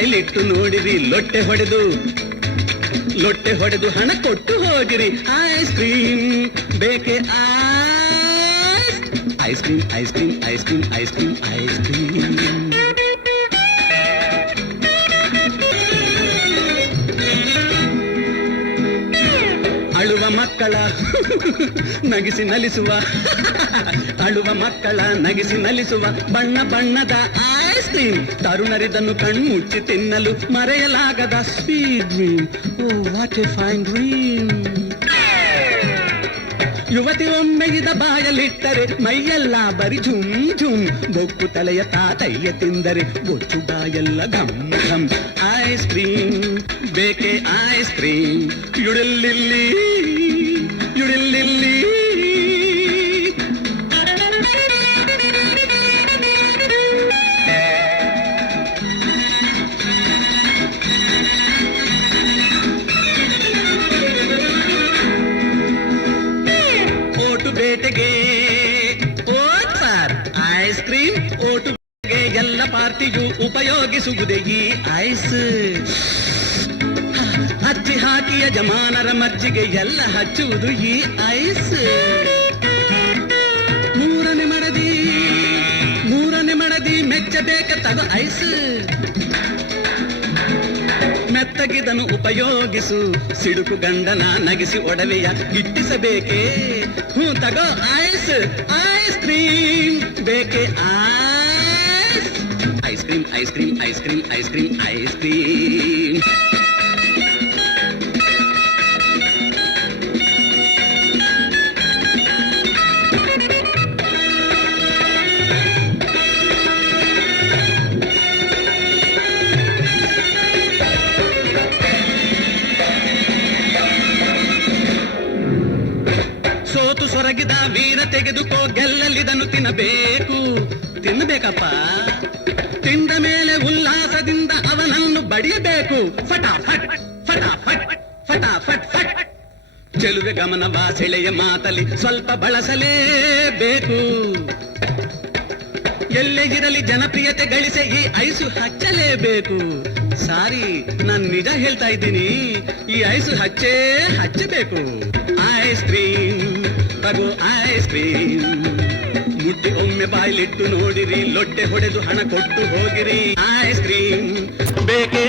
ಬಾಯ್ಲಿಟ್ಟು ನೋಡಿರಿ ಲೊಟ್ಟೆ ಹೊಡೆದು ಹಣ ಕೊಟ್ಟು ಹೋಗಿರಿ. ಐಸ್ ಕ್ರೀಮ್ ಬೇಕೆ ice cream ice cream ice cream ice cream ice cream. ಅಳುವ ಮಕ್ಕಳ ನಗಿಸಿ ನಲಿಸುವ ಬಣ್ಣ ಬಣ್ಣದ ಐಸ್ ಕ್ರೀಮ್. ತರುಣರಿದನ್ನು ಕಣ್ಮುಚ್ಚಿ ತಿನ್ನಲು ಮರೆಯಲಾಗದ sweet dream. Oh what a fine dream. ಯುವತಿ ಒಮ್ಮೆ ಇದ ಬಾಯಲಿಟ್ಟರೆ ಮೈಯೆಲ್ಲ ಬರಿ ಝುಮ್ ಝುಮ್. ಬೊಕ್ಕು ತಲೆಯ ತಾತಯ್ಯ ತಿಂದರೆ ಬೊಚ್ಚು ಬಾಯೆಲ್ಲ ಘಮ್ ಘಮ್. ಐಸ್ ಕ್ರೀಮ್ ಬೇಕೆ ಐಸ್ ಕ್ರೀಮ್. ಯುಡಿಲ್ಲಿಲ್ಲಿ ಬೇಟೆಗೆ vote for ice cream. Vote ಬೇಟೆಗೆ ಎಲ್ಲ ಪಾರ್ಟಿಯೂ ಉಪಯೋಗಿಸುವುದೇ ಈ ಐಸ್. ಹಚ್ಚಿ ಹಾಕಿ ಯಜಮಾನರ ಮಜ್ಜಿಗೆ ಎಲ್ಲ ಹಚ್ಚುವುದು ಈ ಐಸ್. ಮೂರನೇ ಮಡದಿ ಮೆಚ್ಚಬೇಕ ತಗೋ ಐಸ್. ಮೆತ್ತಗಿದನು ಉಪಯೋಗಿಸು ಸಿಡುಕು ಗಂಡನ ನಗಿಸಿ ಒಡವೆಯ ಗಿಟ್ಟಿಸಬೇಕೆ. ತಗೋ ಐಸ್ ಕ್ರೀಮ್ ಬೇಕೆ ice cream ice cream ice cream ice cream ice cream. ಸೋತು ಸೊರಗಿದ ವೀರ ತೆಗೆದುಕೋ ಗೆಲ್ಲಲಿದನು ತಿನ್ನಬೇಕಪ್ಪ. ತಿಂದ ಮೇಲೆ ಉಲ್ಲಾಸದಿಂದ ಅವನನ್ನು ಬಡಿಯಬೇಕು. ಫಟಾಫಟ್ ಫಟಾಫಟ್ ಫಟಾಫಟ್ ಫಟ್. ಚೆಲುವೆ ಗಮನವ ಸೆಳೆಯ ಮಾತಲಿ ಸ್ವಲ್ಪ ಬಳಸಲೇಬೇಕು. ಎಲ್ಲೇ ಇರಲಿ ಜನಪ್ರಿಯತೆ ಗಳಿಸಿ ಈ ಐಸು ಹಚ್ಚಲೇಬೇಕು. ಸಾರಿ ನಾನು ನಿಜ ಹೇಳ್ತಾ ಇದ್ದೀನಿ, ಈ ಐಸು ಹಚ್ಚಬೇಕು. ಐಸ್ ಕ್ರೀಮ್ ತಗೋ ಐಸ್ ಕ್ರೀಮ್. ಮುಟ್ಟಿ ಒಮ್ಮೆ ಬಾಯ್ಲಿಟ್ಟು ನೋಡಿರಿ ಲೊಟ್ಟೆ ಹೊಡೆದು ಹಣ ಕೊಟ್ಟು ಹೋಗಿರಿ. ಐಸ್ ಕ್ರೀಮ್ ಬೇಕೆ